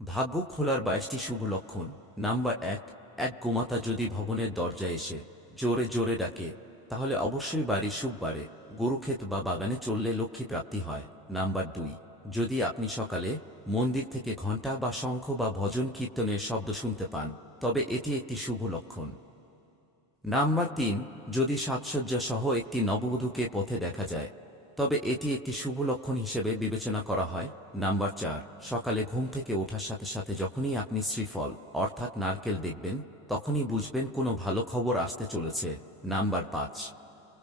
ভাগ্য খোলার 22টি শুভ লক্ষণ। নাম্বার 1, এক গোমাতা যদি ভবনের দরজায় এসে জোরে জোরে ডাকে, তাহলে অবশ্যই বাড়ির সুখ বাড়ে। গরুক্ষেত বা বাগানে চললে লক্ষ্মী প্রাপ্তি হয়। নাম্বার 2, যদি আপনি সকালে মন্দির থেকে ঘণ্টা বা শঙ্খ বা ভজন কীর্তনের শব্দ শুনতে পান, তবে এটি একটি শুভ লক্ষণ। নাম্বার 3, যদি সাজসজ্জা সহ একটি নববধূকে পথে দেখা যায়, তবে এটি একটি শুভ লক্ষণ হিসেবে বিবেচনা করা হয়। নাম্বার 4, সকালে ঘুম থেকে ওঠার সাথে সাথে যখনই আপনি শ্রীফল অর্থাৎ নারকেল দেখবেন, তখনই বুঝবেন কোনো ভালো খবর আসতে চলেছে। নাম্বার 5,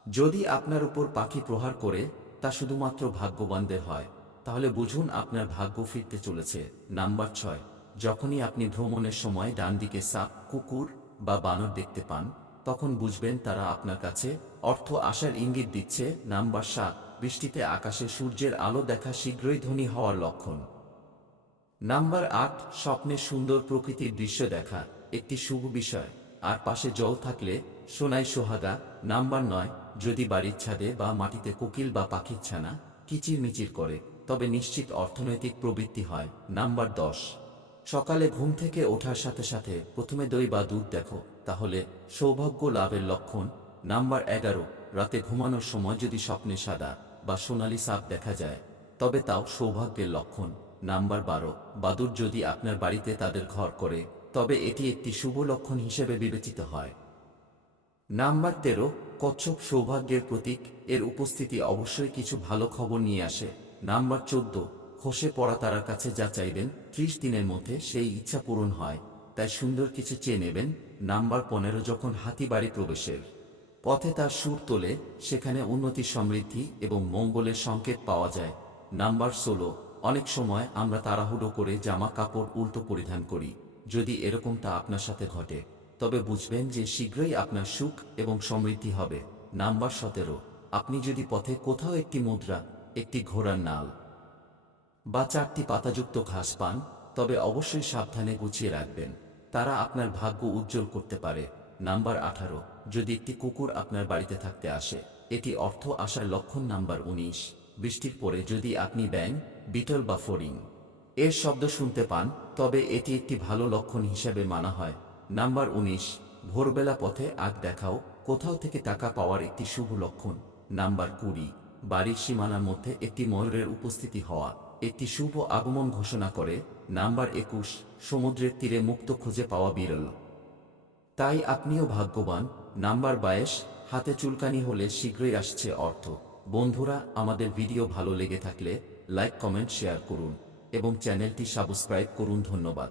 যদি আপনার উপর পাখি প্রহার করে, তা শুধুমাত্র ভাগ্যবানদের হয়, তাহলে বুঝুন আপনার ভাগ্য ফিরতে চলেছে। নাম্বার 6, যখনই আপনি ভ্রমণের সময় ডান দিকে সাপ, কুকুর বা বানর দেখতে পান, তখন বুঝবেন তারা আপনার কাছে অর্থ আসার ইঙ্গিত দিচ্ছে। নাম্বার 7, বৃষ্টিতে আকাশে সূর্যের আলো দেখা শীঘ্রই ধনী হওয়ার লক্ষণ। নাম্বার 8, স্বপ্নে সুন্দর প্রকৃতির দৃশ্য দেখা একটি শুভ বিষয়, আর পাশে জল থাকলে সোনায় সোহাগা। নাম্বার 9, যদি বাড়ির ছাদে বা মাটিতে কোকিল বা পাখির ছানা কিচিরমিচির করে, তবে নিশ্চিত অর্থনৈতিক প্রবৃদ্ধি হয়। নাম্বার 10, সকালে ঘুম থেকে ওঠার সাথে সাথে প্রথমে দই বা দুধ দেখো, তাহলে সৌভাগ্য লাভের লক্ষণ। নাম্বার 11, রাতে ঘুমানোর সময় যদি স্বপ্নে সাদা বা সোনালী সাপ দেখা যায়, তবে তাও সৌভাগ্যের লক্ষণ। নাম্বার 12, বাদুড় যদি আপনার বাড়িতে তাদের ঘর করে, তবে এটি একটি শুভ লক্ষণ হিসেবে বিবেচিত হয়। নাম্বার 13, কচ্ছপ সৌভাগ্যের প্রতীক, এর উপস্থিতি অবশ্যই কিছু ভালো খবর নিয়ে আসে। নাম্বার 14, খসে পড়া তারার কাছে যা চাইবেন 30 দিনের মধ্যে সেই ইচ্ছা পূরণ হয়, তাই সুন্দর কিছু চেয়ে নেবেন। নাম্বার 15, যখন হাতি বাড়ি প্রবেশের পথে তার সুর তোলে, সেখানে উন্নতি, সমৃদ্ধি এবং মঙ্গলের সংকেত পাওয়া যায়। নাম্বার 16, অনেক সময় আমরা তাড়াহুড়ো করে জামা কাপড় উল্টো পরিধান করি, যদি এরকমটা আপনার সাথে ঘটে, তবে বুঝবেন যে শীঘ্রই আপনার সুখ এবং সমৃদ্ধি হবে। নাম্বার 17, আপনি যদি পথে কোথাও একটি মুদ্রা, একটি ঘোড়ার নাল বা 4টি পাতাযুক্ত ঘাস পান, তবে অবশ্যই সাবধানে গুছিয়ে রাখবেন, তারা আপনার ভাগ্য উজ্জ্বল করতে পারে। নাম্বার 18, যদি একটি কুকুর আপনার বাড়িতে থাকতে আসে, এটি অর্থ আসার লক্ষণ। নাম্বার 19, বৃষ্টির পরে যদি আপনি ব্যাঙ, বিটল বা ফড়িং এর শব্দ শুনতে পান, তবে এটি একটি ভালো লক্ষণ হিসেবে মানা হয়। নাম্বার 19, ভোরবেলা পথে আগ দেখাও, কোথাও থেকে টাকা পাওয়ার একটি শুভ লক্ষণ। নাম্বার 20, বাড়ির সীমানার মধ্যে একটি ময়ূরের উপস্থিতি হওয়া একটি শুভ আগমন ঘোষণা করে। নাম্বার 21, সমুদ্রের তীরে মুক্ত খুঁজে পাওয়া বিরল, তাই আপনিও ভাগ্যবান। নাম্বার 22, হাতে চুলকানি হলে শীঘ্রই আসছে অর্থ। বন্ধুরা, আমাদের ভিডিও ভালো লেগে থাকলে লাইক, কমেন্ট, শেয়ার করুন এবং চ্যানেলটি সাবস্ক্রাইব করুন। ধন্যবাদ।